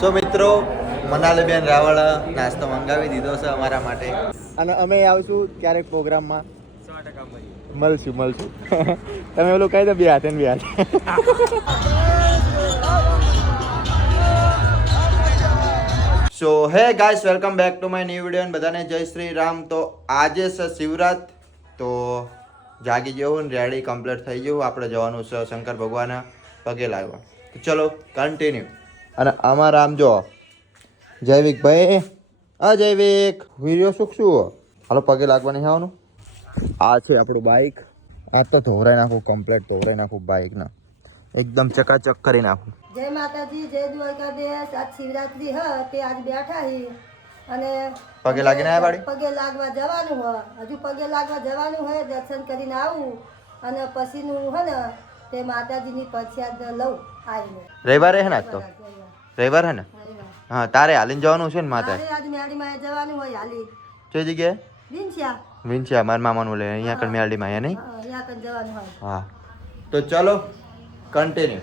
સો મિત્રો મનાલીબેન રાવળ નાસ્તો મંગાવી દીધો છે અમારા માટે અને અમે આવશું ક્યારેક પ્રોગ્રામમાં 100% મળશું તમે ઓલું કહી દો બે હાથે ને બે હાથે so hey guys welcome back to my new video બધાને જય શ્રી રામ. તો આજે છે શિવરાત, તો જાગી જવું ને રેડી કમ્પ્લીટ થઈ જવું. આપણે જવાનું છે શંકર ભગવાનના પગે લાગવા. તો ચલો કન્ટિન્યુ. અને અમારા આમ જો જૈવિક ભાઈ જૈવિક વિડીયો શું હાલો પગે લાગવા નહીં આવવાનું. આ છે આપણું બાઇક. આ તો ધોરાઈ નાખું, કમ્પ્લીટ ધોરાઈ નાખું બાઇકના, એકદમ ચકાચક કરી નાખું. જય માતાજી, જય દ્વારકાધીશ. આજ શિવરાત્રી હ તે આજ બેઠા હી અને પગે લાગીને આવ્યા બાડી? પગે લાગવા જવાનું હ, હજુ પગે લાગવા જવાનું હોય, દર્શન કરીને આવું અને પછીનું હે ને તે માતાજીની પ્રસાદ લઉં આવીને. રવિવારે હે ને આજ તો? રવિવાર હે ને? હા, તારે હાલીને જવાનું છે ને માતા? આજ મેળીમાં જવાનું હોય હાલી. કઈ જગ્યાએ? વિંછિયા મારા મામાનું લે અહીંયા કણ મેરડીમાં અહીંયા નહીં? અહીંયા કણ જવાનું હોય. હા, તો ચલો કન્ટિન્યુ.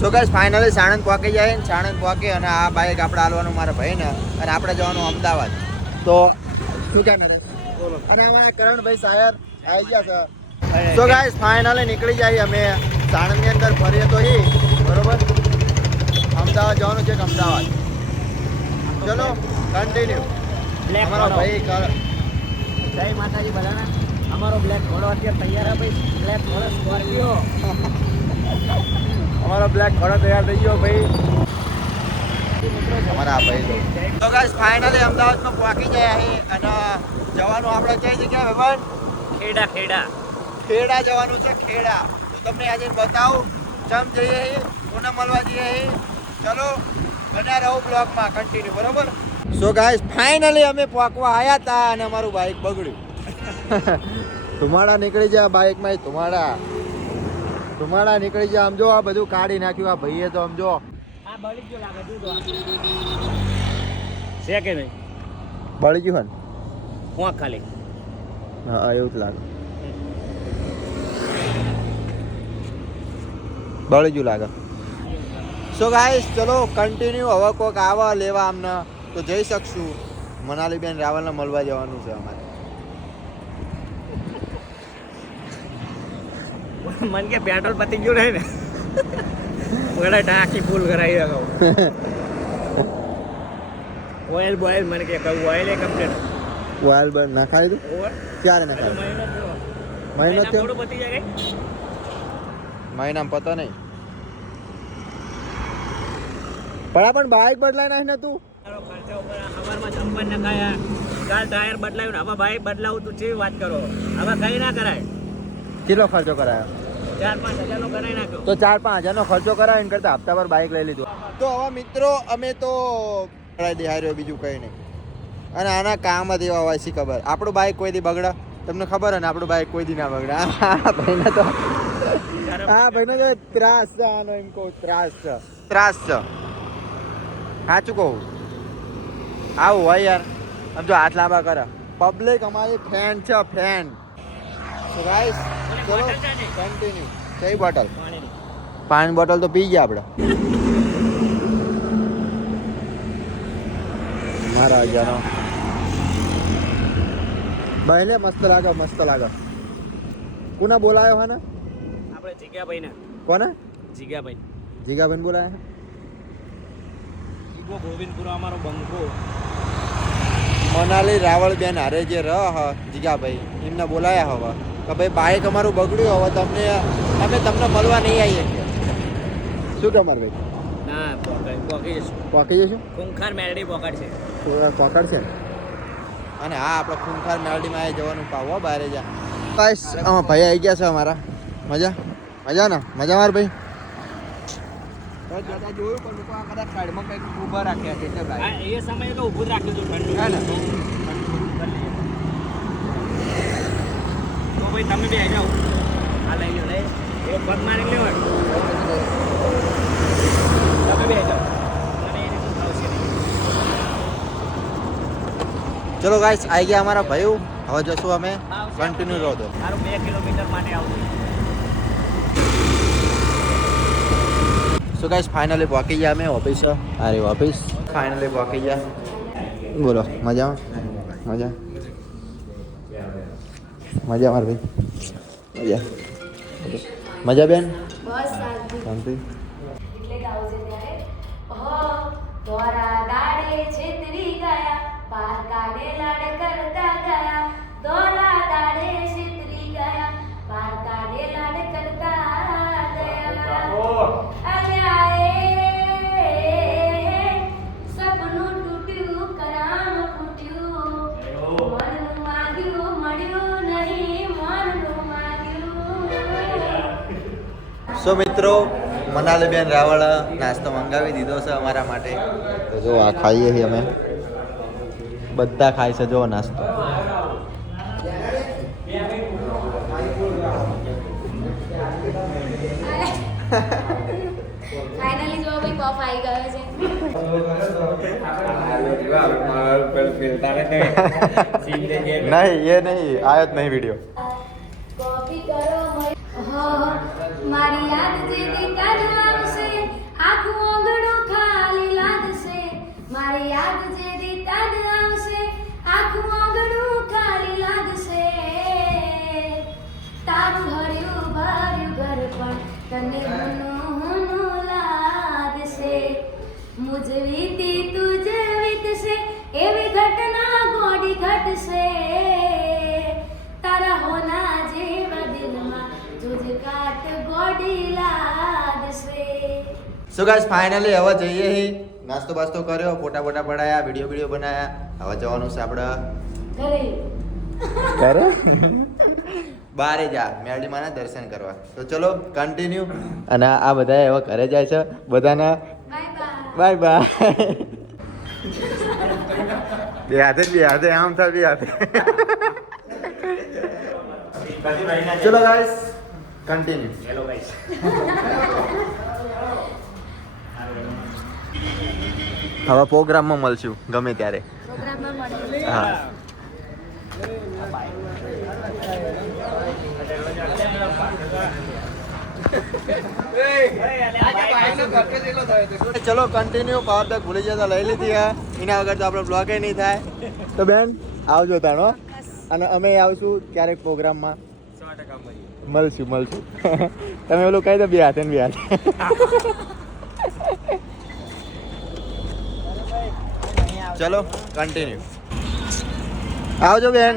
સો ગાઈસ ફાઇનલી સાણંદ પહોંચી જાય ને સાણંદ પહોંચી અને આ બાઇક આપણે હાલવાનું મારા ભાઈને અને આપણે જવાનું અમદાવાદ. તો શું કહે બોલો. અને અમારે કરણભાઈ સાહેબ આવી ગયા છે. સો ગાઈસ ફાઇનલી નીકળી જાય અમે સાણંદની અંદર ફરીએ તો બરોબર. અમદાવાદ જવાનું છે કે અમદાવાદ. ચલો કન્ટિન્યુ. અમારો ભાઈ જય માતાજી બધાને. અમારો બ્લેક ઘોડો અત્યારે તૈયાર હે ભાઈ. બ્લેક ઘોડો સ્કોર્પિયો. અમારો બ્લેક ઘોડો તૈયાર થઈ ગયો ભાઈ. અમારા ભાઈ તો ગાઈસ ફાઇનલી અમદાવાદમાં પહોંચી ગયા છે અને જવાનું આપણે કઈ જગ્યાએ ભગવાન? ખેડા જવાનું છે. ખેડા તો તમને આજે બતાવું ચમ જઈએ કોને મળવા જઈએ. ચલો બન્યા રહો બ્લોગમાં કન્ટિન્યુ, બરોબર. સો ગાઈસ ફાઇનલી અમે પહોંચવા આવ્યા હતા અને અમારું બાઇક બગડ્યું. ધુમાડા નીકળી જાય બાઇકમાં, ધુમાડા નીકળી જાય. આમ જો આ બધું કાઢી નાખ્યું આ ભાઈએ તો. આમ જો બળી ગયું ને ખાલી. હા એવું જ લાગે, બળી ગયું લાગે. સો ગાઈસ ચલો કન્ટિન્યુ. હવે કોઈક આવા લેવા આમને તો જઈ શકશું. મનાલીબેન રાવલને મળવા જવાનું છે અમારે. મન કે પેટ્રોલ પતી ગયું રહે ને વડે ટાંકી ફૂલ કરાવી રાખો. ઓઇલ બોઇલ મને કે ઓઇલ એ કમ્પ્લીટ. ઓઇલ બંધ નાખાય તું? ક્યારે નાખાય? મહિનો થયો? પતી જાય મહિનામાં પતો નહીં. પણ બાઇક બદલાય નાખ ને તું. સવારમાં જમ્પર નખાયા, કાલ ટાયર બદલાયું ને હવે બાઇક બદલાવું તું કેવી વાત કરો. હવે કઈ ના કરાય. કેટલો ખર્ચો કરાયો? 4-5 હજારનો કરાવી નાખ્યો. તો 4-5 હજારનો ખર્ચો કરાયો એના કરતા હપ્તા પર બાઇક લઈ લીધું. તો હવે મિત્રો અમે તો દેહાર્યો બીજું કઈ નહીં. અને આના કામ જ એવા હોય છે ખબર. આપણું બાઇક કોઈ દી બગડે તમને ખબર હે ને? આપણું બાઇક કોઈ દી ના બગડે. ભાઈને તો ભાઈને તો ત્રાસ છે આનો. એમ કહું ત્રાસ છે સાચું કહું. આવું હોય યાર. આમ જો હાથ લાંબા કરે પબ્લિક અમારી ફેન છે, ફેન. સો ગાઈસ ચલો કન્ટિન્યુ. કઈ બોટલ? પાણી બોટલ તો પી ગયા આપણે. મારા હજારો બહેલે મસ્ત લાગે. કોને બોલાયો હે ને? આપણે જીગાભાઈ ને. કોને? જીગાભાઈ બોલાયા. ગોવિંદપુરા અમારો બંકો. મનાલી રાવળ બેન હારે જે જીગાભાઈ એમને બોલાયા હવે કે ભાઈ બાઇક અમારું બગડ્યું, હવે તમને મળવા નહીં આવીએ. શું કે અમારે ભાઈ? ના પોકી જશું. ખૂંખાર મેરડી પકડશે ને. અને હા આપણે ખૂંખાર મેરડીમાં આવી જવાનું પાવ બહાર જા. બસ ભાઈ આવી ગયા છે અમારા. મજા ને? મજા માર ભાઈ. જોયું પણ લોકો કદાચ સાઈડમાં કંઈક ઊભા રાખ્યા છે એટલે ભાઈ એ સમયે તો ઊભું જ રાખ્યું હતું ઠંડુ. હે ને? તો ભાઈ તમે બે જાઓ. આ લઈ લો. એક પગ મારી લેવાનું. ચલો ગાઈસ આવી ગયા અમારા ભાઈઓ. હવે જશું અમે કન્ટિન્યુ રહો તો. મારું 2 કિલોમીટર માટે આવું. સો ગાઈસ ફાઇનલી પહોંચી ગયા અમે ઓફિસ. અરે ઓફિસ ફાઇનલી પહોંચી ગયા. બોલો મજા મજા મજા માર ભાઈ મજા મજા બેન બસ શાંતિ. શાંતિ. એટલે ગાવું છે ત્યારે દોરા દાડે છેતરી ગયા પારકાને લાડ કરતા ગયા દોરા દાડે છેતરી ગયા પારકાને લાડ કરતા ગયા અલ્યા એ સપનું તૂટ્યું કરામ ફૂટ્યું મનનું માંગ્યું મળ્યું નહીં મનનું માંગ્યું. સો મિત્રો મનાલી બેન રાવળ નાસ્તો મંગાવી દીધો છે અમારા માટે. તો જો આ ખાઈએ છીએ અમે બધા ખાય છે જો નાસ્તો. ફાઇનલી જો ભાઈ પફ આવી ગયો છે. નહીં એ નહીં આયો જ નહીં વિડીયો. કોપી કરો મારી યાદ જે દીતા જ આવશે આખું ઓગણું ખાલી લાગશે મારી યાદ જે દીતા જ આવશે આખું ઓગણું ખાલી લાગશે તારું હર્યું ભર્યું ઘર પણ તને હુનું લાગશે મુજ વીતી તુજ વીતશે એવી ઘટના ગોડી ઘટશે તારા હોના જેવા દિલમાં તુજ કાટ ગોડી લાગશે. સો ગાઈસ ફાઇનલી હવે જઈએ હી નાસ્તો બાસ્તો કર્યો ફોટા ફોટા પડાયા વિડીયો બનાયા. હવે જવાનું છે આપણે ઘરે બારે જા મેરડી માના દર્શન કરવા. તો ચલો કન્ટિન્યુ. અને આ બધા હવે ઘરે જાય છે બધાના બાય બાય. Bye bye. બે હાથે આમ થાય બે હાથે. ચલો ગાઈસ કન્ટિન્યુ. Hello guys. હવે પ્રોગ્રામમાં મળશું ગમે ત્યારે. પ્રોગ્રામમાં મળીએ. હા ચલો કન્ટિન્યુ. પાવર બેગ ભૂલી જતા લઈ લીધી હા. એના વગર તો આપણો બ્લોગ નહીં થાય. તો બેન આવજો તારો. અને અમે આવશું ક્યારેક પ્રોગ્રામમાં મળશું. તમે ઓલું કહી દો બે હાથે ને બે હાથે. ચલો કન્ટિન્યુ. આવજો બેન.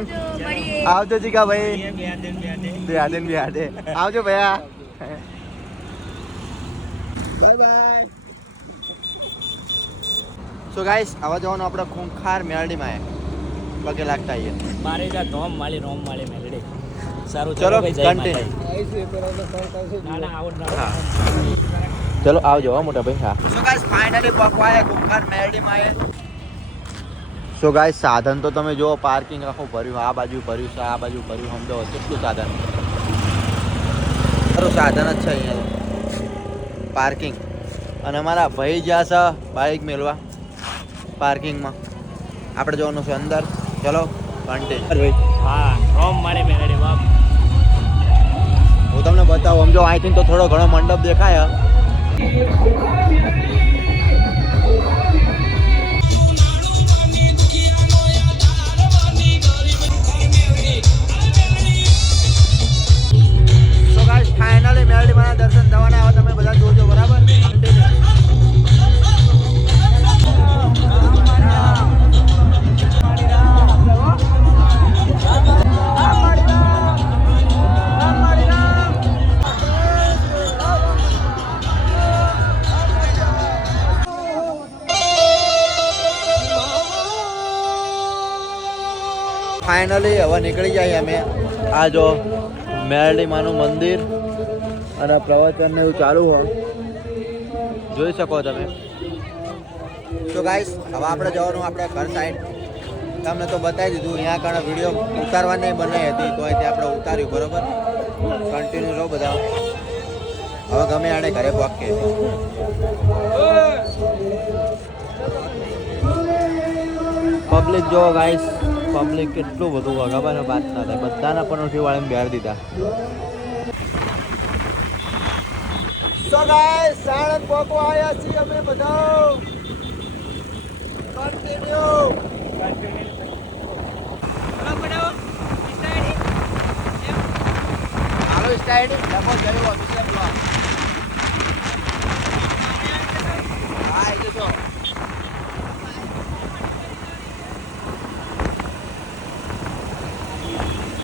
આવજો જીકા ભાઈ. બે હાથે ને બે હાથે. આવજો ભૈયા. Bye bye. સો ગાઈસ આવા જવાનું આપણે ખૂંખાર મેરડીમાં પગે લાગતા આવીએ. મારે જા ધોમ માળી રોમ માળી મેલડી. સારું ચલો ભાઈ, જય કન્ટિન્યુ. માતાજી. ના ના આવો ના. હા ચલો આવજો હો મોટા ભાઈ. હા સો ગાઈસ ફાઇનલી પકવાય ખૂંખાર મેરડીમાં. સો ગાઈસ સાધન તો તમે જુઓ પાર્કિંગ આખું ભર્યું. આ બાજુ ભર્યું છે આ બાજુ ભર્યું. સમજો કેટલું સાધન. સારું સાધન જ છે અહીંયા પાર્કિંગ. અને અમારા ભાઈ જ્યાં છે બાઇક મેળવા પાર્કિંગમાં. આપણે જવાનું છે અંદર. ચલો કન્ટિન્યુ. હા રોમ માળી મેલડી બાપ. હું તમને બતાવું. સમજો અહીંથી તો થોડો ઘણો મંડપ દેખાય. તો ગાઈસ ફાઇનલી મેરડી માના દર્શન થવાના. હવે તમે બધા જોજો બરાબર. ફાઇનલી હવે નીકળી જાય અમે. આ જો મેરડી માનું મંદિર અને પ્રવચન ને એવું ચાલુ હોય જોઈ શકો તમે. તો ગાઈસ હવે આપણે જવાનું આપણે ઘર સાઈડ. તમને તો બતાવી દીધું. અહીંયા આગળ વિડીયો ઉતારવાની બનાવી હતી તો અહીંથી આપણે ઉતાર્યું બરોબર. કન્ટિન્યુ રહો બધા. હવે ગમે આને ઘરે પહોંચે. પબ્લિક જો ગાઈસ પબ્લિક કેટલું બધું વગાડવાનું વાત ના થાય, બધાના પનોઠી વાળાને બેહાર દીધા. સો ગાઈસ સાણંદ પહોંચવા આવ્યા છીએ અમે બધા. કન્ટિન્યુ હાલો સ્ટાઈડ લખો જયો ઓફિશિયલ બ્લોગ.